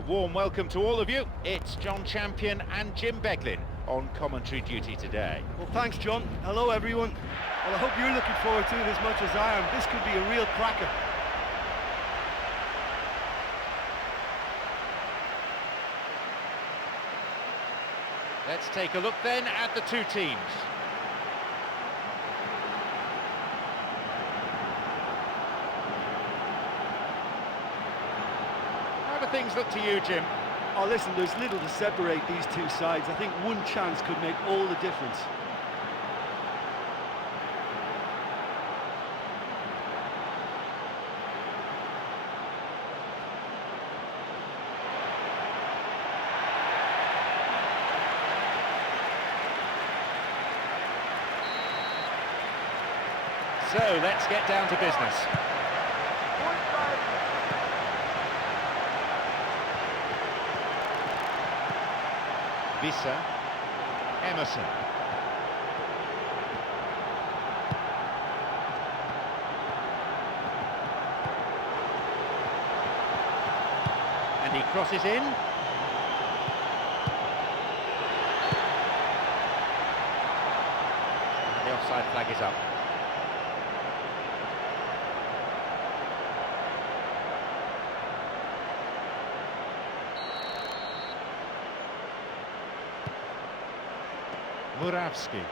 A warm welcome to all of you. It's John Champion and Jim Beglin on commentary duty today. Well, thanks, John. Hello, everyone. Well, I hope you're looking forward to it as much as I am. This could be a real cracker. Let's take a look then at the two teams. How do things look to you, Jim? Oh, listen, there's little to separate these two sides. I think one chance could make all the difference. So, let's get down to business. Vissa, Emerson. And he crosses in. And the offside flag is up. Murawski,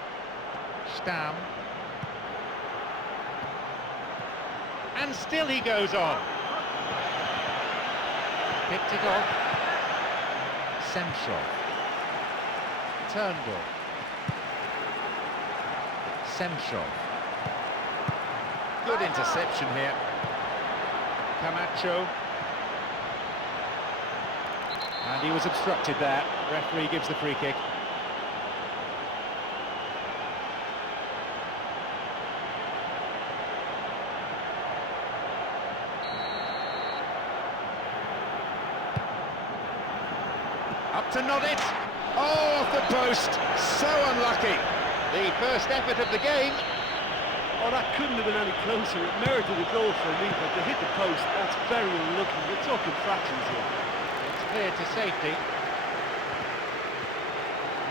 Stam, and still he goes on. Picked it off. Semchov, Turnbull, Semchov. Good interception here. Camacho, and he was obstructed there. Referee gives the free kick. Up to nod it. Oh, off the post. So unlucky. The first effort of the game. Oh, that couldn't have been any closer. It merited a goal for me, but to hit the post, that's very unlucky. We're talking fractions here. It's clear to safety.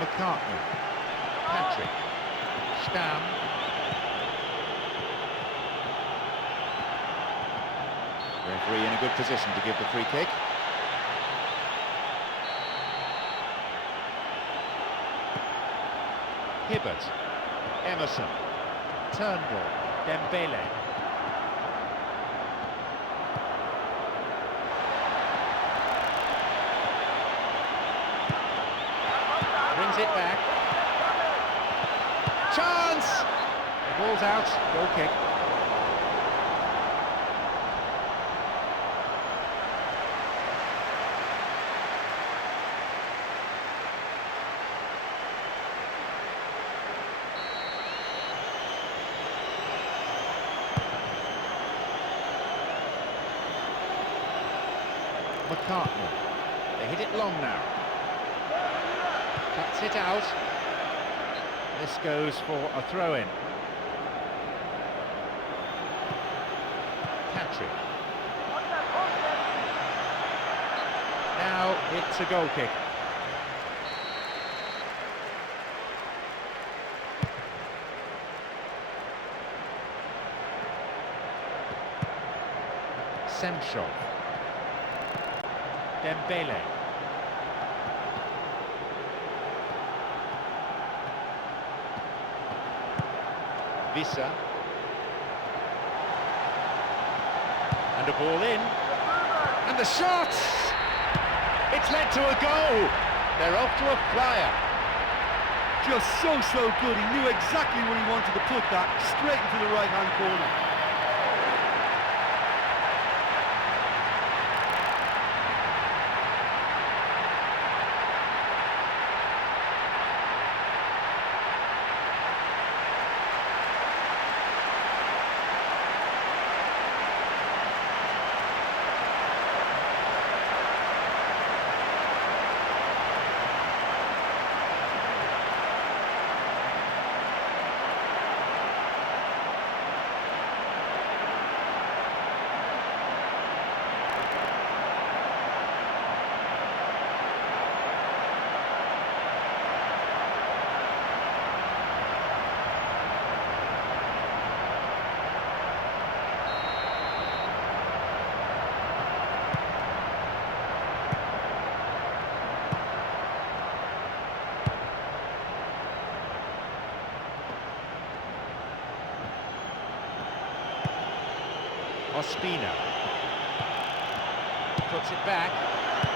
McCartney. Patrick. Stam. Referee in a good position to give the free kick. Hibbert, Emerson, Turnbull, Dembele. Brings it back. Chance! The ball's out, goal kick. McCartney. They hit it long now. Cuts it out. This goes for a throw-in. Patrick. Now it's a goal kick. Semchov. Dembele. Vissa. And a ball in. And the shot! It's led to a goal! They're off to a flyer. Just so good. He knew exactly where he wanted to put that, straight into the right-hand corner. Ospina. Puts it back.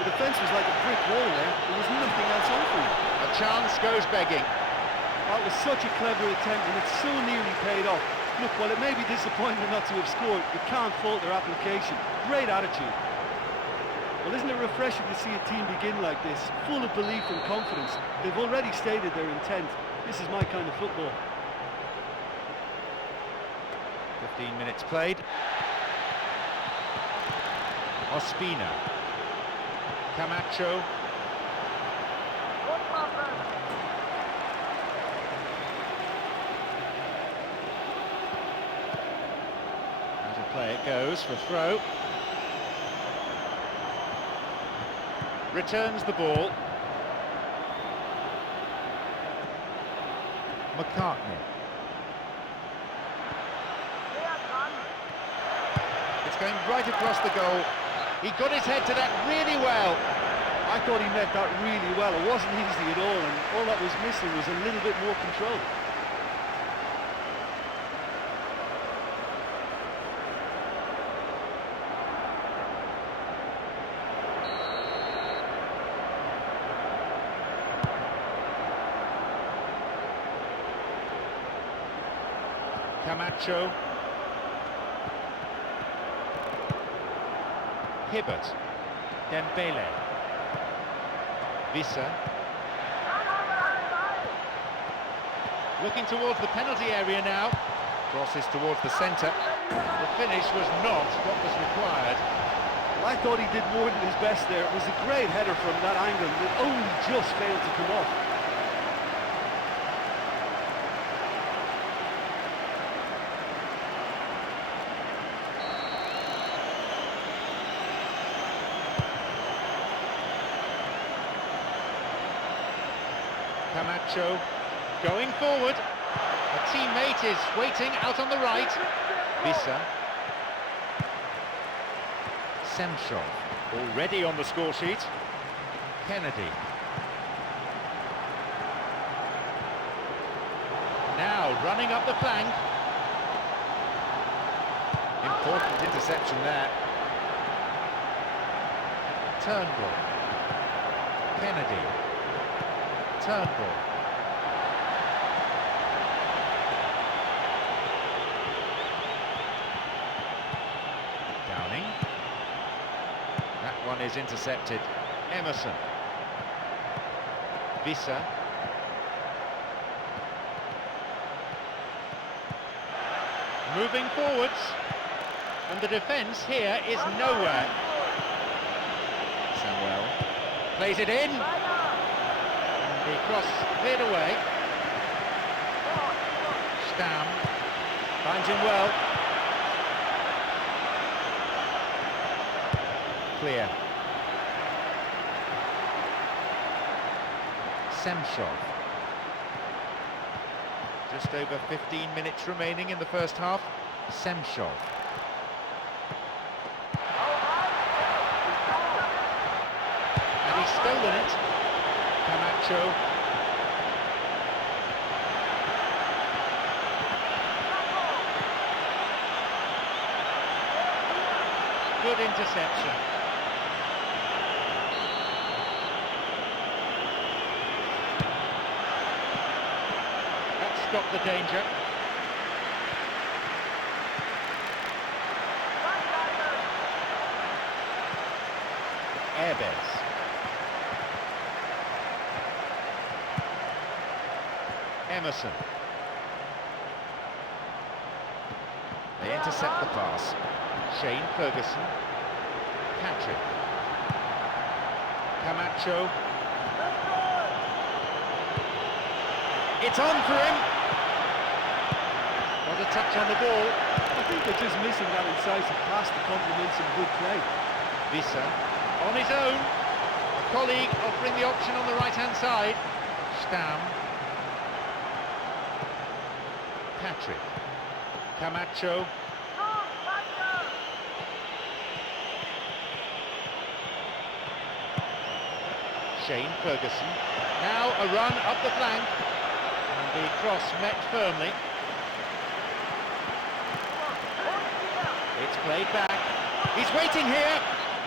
The defence was like a brick wall there. There was nothing else open. A chance goes begging. That was such a clever attempt and it's so nearly paid off. Look, while it may be disappointing not to have scored, you can't fault their application. Great attitude. Well, isn't it refreshing to see a team begin like this, full of belief and confidence? They've already stated their intent. This is my kind of football. 15 minutes played. Ospina. Camacho. Out of play it goes for throw. Returns the ball. McCartney. It's going right across the goal. He got his head to that really well. I thought he met that really well. It wasn't easy at all, and all that was missing was a little bit more control. Camacho. Hibbert. Dembele. Vissa. Looking towards the penalty area now. Crosses towards the centre. The finish was not what was required. Well, I thought he did more than his best there. It was a great header from that angle. It only just failed to come off. Camacho going forward. A teammate is waiting out on the right. Vissa. Semchov already on the score sheet. Kennedy. Now running up the flank. Important interception there. Turnbull. Kennedy. Turnbull. Downing. That one is intercepted. Emerson. Vissa. Moving forwards. And the defence here is nowhere. Samuel plays it in. The cross cleared away. Stam finds him well. Clear. Semchov. Just over 15 minutes remaining in the first half. Semchov. And he's stolen it. Camacho. Good interception. That stopped the danger. Airbeds. Emerson. They intercept the pass. Shane Ferguson. Patrick. Camacho. It's on for him. What a touch on the ball. I think they're just missing that incisive pass to complement some good play. Vissa on his own. A colleague offering the option on the right-hand side. Stam. Patrick. Camacho. Shane Ferguson. Now a run up the flank. And the cross met firmly. It's played back. He's waiting here.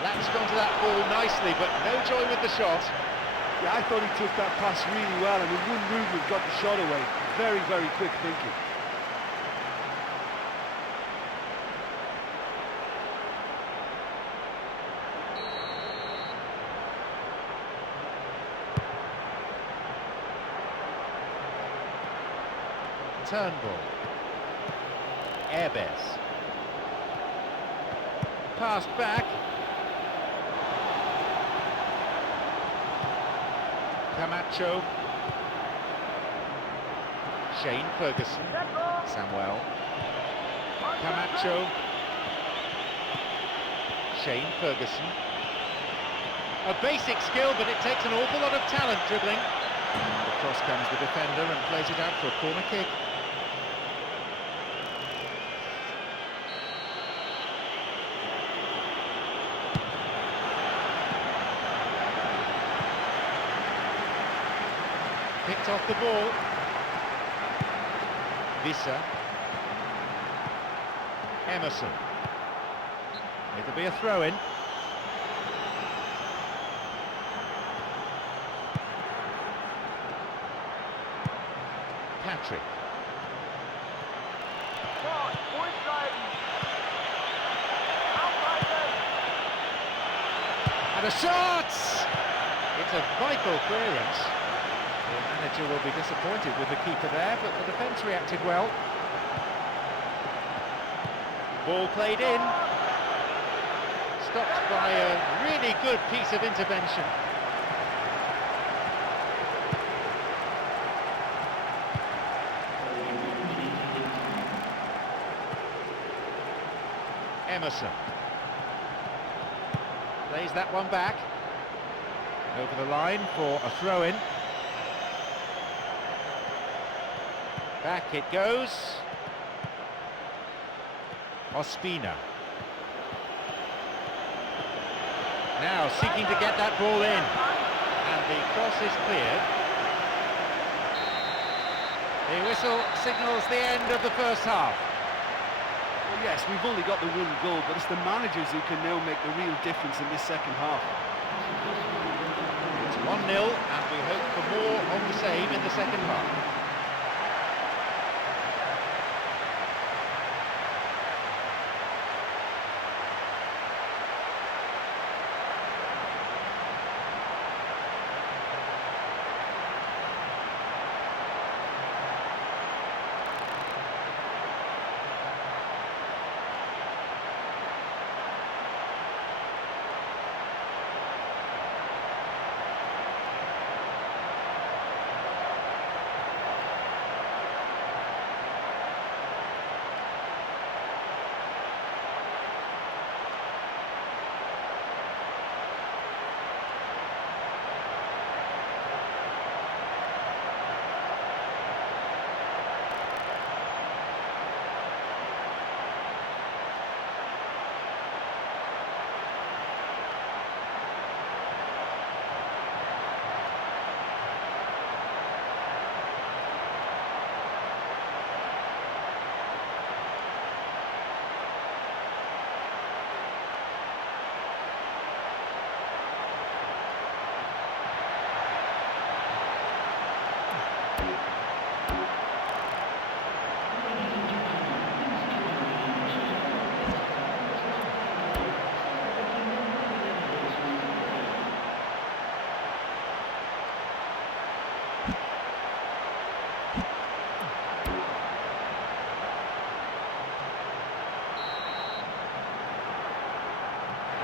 Latched onto that ball nicely, but no joy with the shot. Yeah, I thought he took that pass really well, and in one movement got the shot away. Very, very quick thinking. Turnbull. Airbes. Passed back. Camacho. Shane Ferguson. Samuel. Camacho. Shane Ferguson. A basic skill, but it takes an awful lot of talent dribbling. And across comes the defender and plays it out for a corner kick. Picked off the ball. Vissa. Emerson. It'll be a throw-in. Patrick. And a shot! It's a vital clearance. The manager will be disappointed with the keeper there, but the defence reacted well. Ball played in. Stopped by a really good piece of intervention. Emerson. Plays that one back. Over the line for a throw-in. Back it goes. Ospina. Now seeking to get that ball in. And the cross is cleared. The whistle signals the end of the first half. Well, yes, we've only got the one goal, but it's the managers who can now make the real difference in this second half. It's 1-0, and we hope for more of the same in the second half.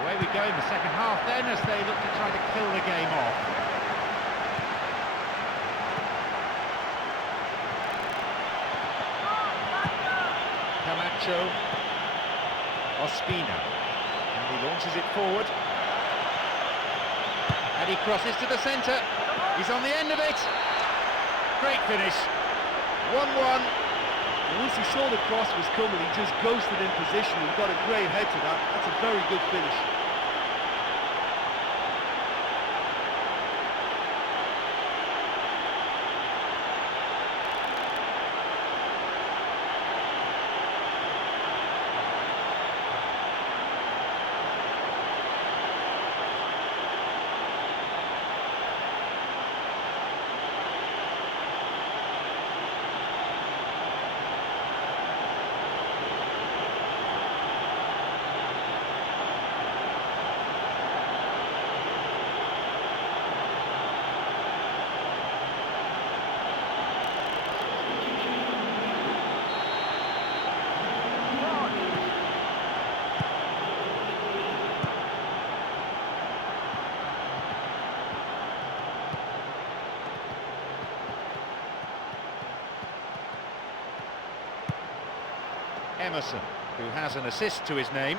Away we go in the second half then, as they look to try to kill the game off. Camacho. Ospina. And he launches it forward. And he crosses to the centre. He's on the end of it. Great finish. 1-1. Once he saw the cross was coming, he just ghosted in position and got a great head to that. That's a very good finish. Emerson, who has an assist to his name.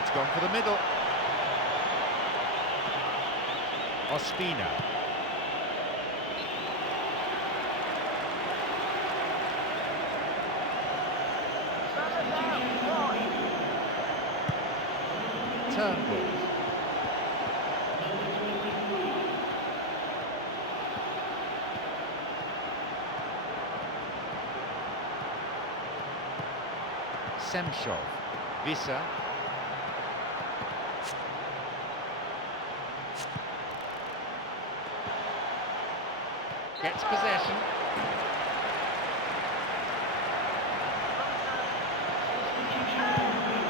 It's gone for the middle. Ospina. Turnbull. Semchov. Visa. Gets possession.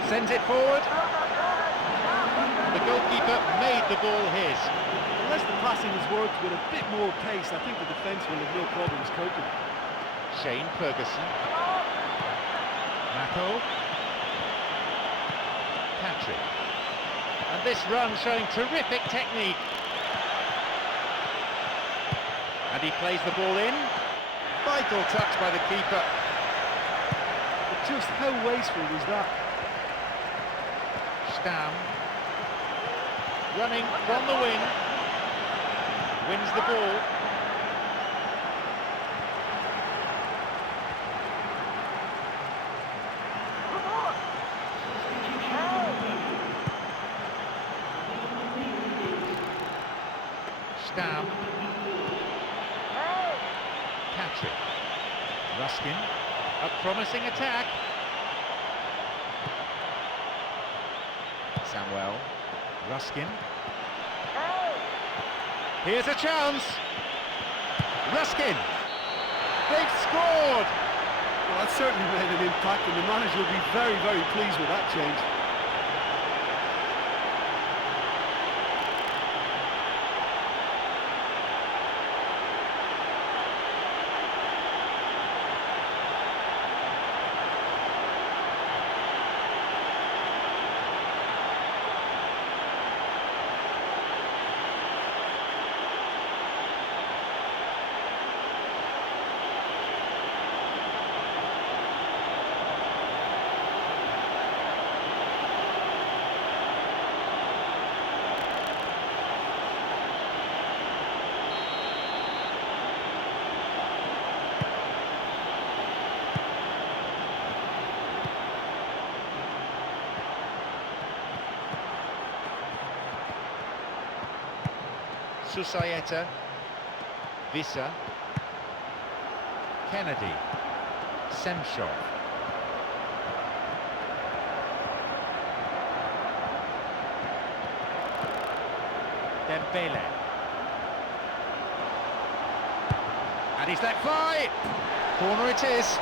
Sends it forward. The goalkeeper made the ball his. Unless the passing was worked with a bit more pace, I think the defence will have no problems coping. Shane Ferguson. NAPL. Patrick. And this run showing terrific technique. And he plays the ball in. Vital touch by the keeper. But just how wasteful was that? Stam. Running from the wing. Wins the ball. Stam. Patrick. Ruskin. A promising attack. Samuel. Ruskin. Here's a chance. Ruskin. They've scored. Well, that certainly made an impact, and the manager will be very, very pleased with that change. Susayeta. Visa. Kennedy. Semchov. Dembele. And he's let fly. Corner it is.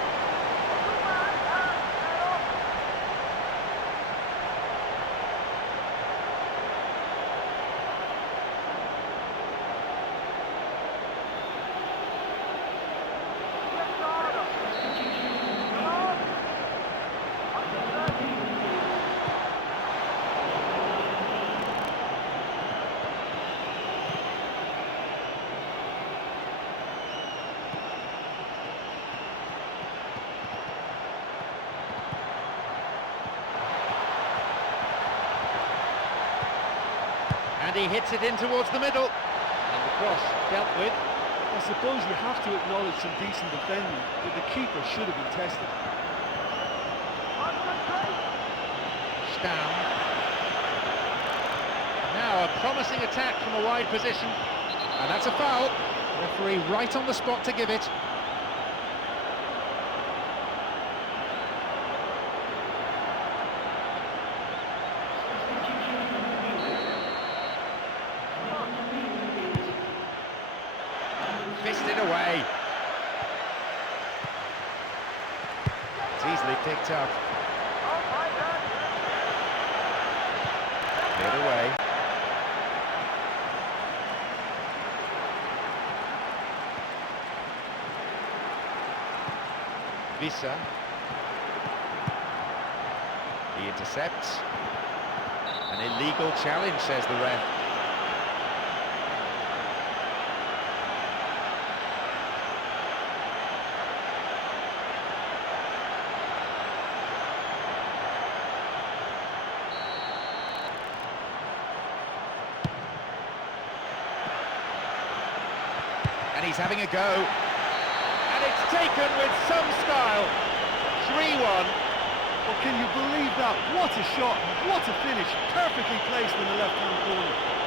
And he hits it in towards the middle. And the cross dealt with. I suppose you have to acknowledge some decent defending, but the keeper should have been tested. Stam. Now a promising attack from a wide position. And that's a foul. Referee right on the spot to give it. Fisted away. It's easily picked up. Cleared away. Visa. He intercepts. An illegal challenge, says the ref. And he's having a go. And it's taken with some style. 3-1. Well, can you believe that? What a shot, what a finish. Perfectly placed in the left-hand corner.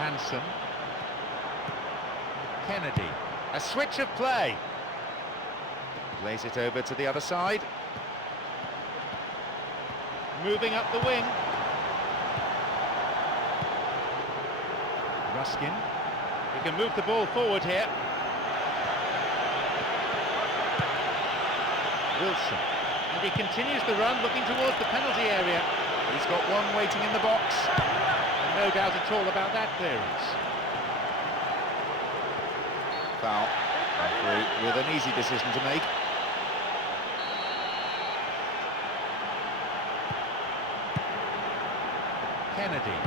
Hansen. Kennedy. A switch of play. Plays it over to the other side. Moving up the wing. Ruskin. He can move the ball forward here. Wilson. And he continues the run, looking towards the penalty area. He's got one waiting in the box. No doubt at all about that clearance. Foul. Referee with an easy decision to make. Kennedy.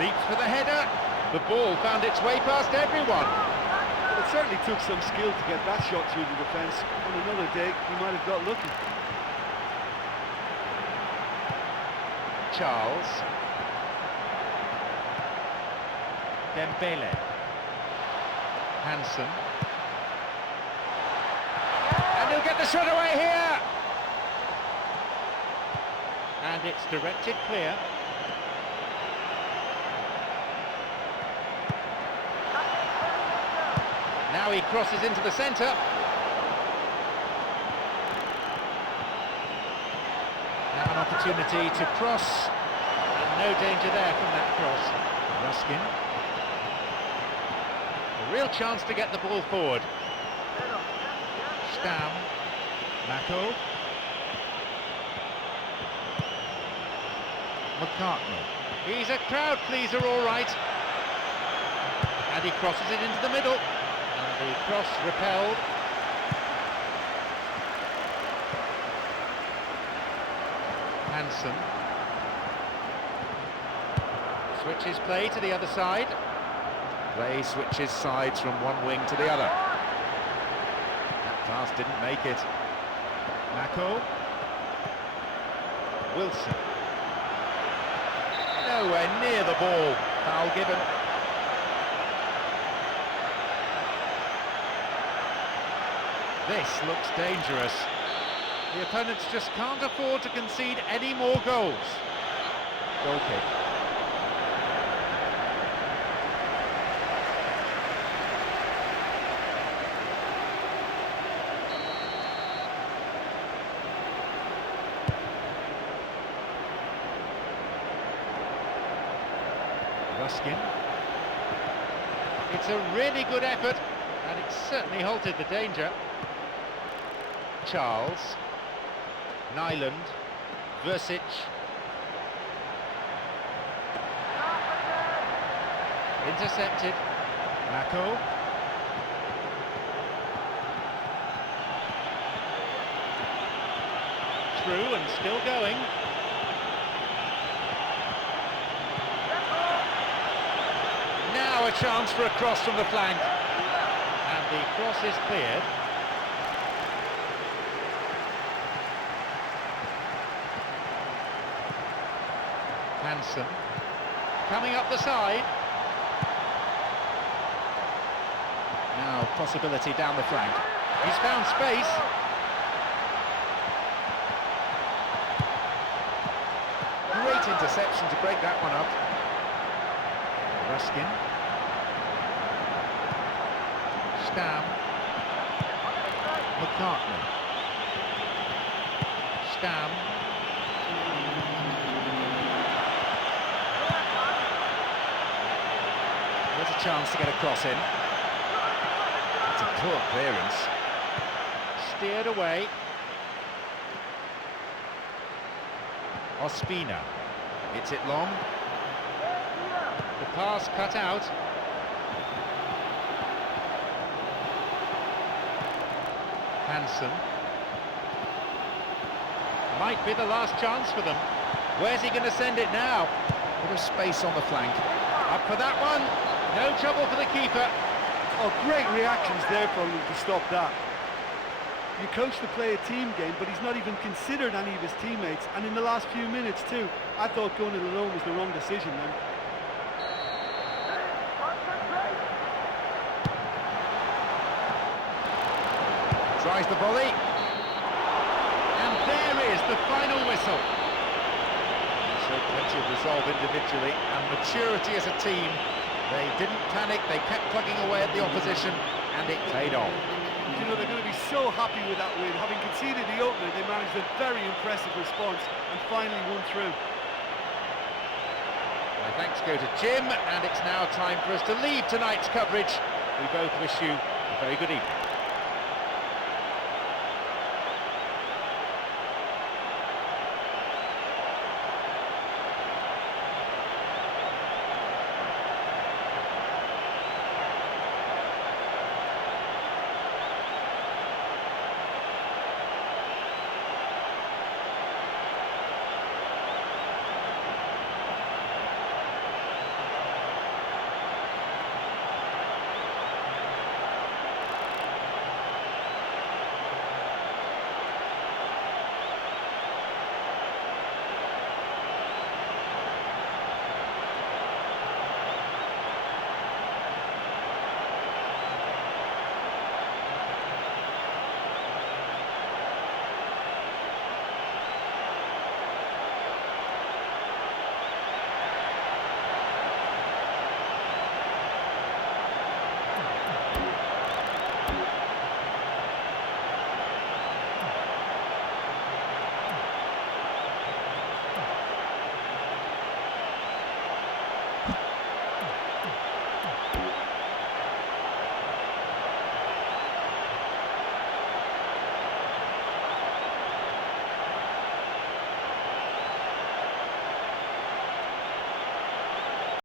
Leaps for the header. The ball found its way past everyone. Well, it certainly took some skill to get that shot through the defence. On another day, he might have got lucky. Charles. Dembele. Hansen. And he'll get the shot away here! And it's directed clear. Now he crosses into the centre. Now an opportunity to cross, and no danger there from that cross. Ruskin. A real chance to get the ball forward. Stam. Mako. McCartney. He's a crowd pleaser, all right. And he crosses it into the middle. And the cross repelled. Hansen. Switches play to the other side. Play switches sides from one wing to the other. That pass didn't make it. Mako. Wilson. Nowhere near the ball. Foul given. This looks dangerous. The opponents just can't afford to concede any more goals. Goal kick. Ruskin. It's a really good effort, and it certainly halted the danger. Charles. Nyland. Versic. Intercepted. Mako. Through and still going. Now a chance for a cross from the flank. And the cross is cleared. Hansen. Coming up the side. Now possibility down the flank. He's found space. Great interception to break that one up. Ruskin. Stam. McCartney. Stam. last chance to get a cross in. It's a poor clearance. Steered away. Ospina. Hits it long. The pass cut out. Hansen. Might be the last chance for them. Where's he going to send it now? Bit of space on the flank. Up for that one. No trouble for the keeper. Oh, great reactions there from him to stop that. You coach to play a team game, but he's not even considered any of his teammates. And in the last few minutes too, I thought going it alone was the wrong decision, man. Tries the volley. And there is the final whistle. They showed plenty of resolve individually and maturity as a team. They didn't panic, they kept plugging away at the opposition, and it paid off. You know, they're going to be so happy with that win. Having conceded the opener, they managed a very impressive response and finally won through. My thanks go to Jim, and it's now time for us to leave tonight's coverage. We both wish you a very good evening.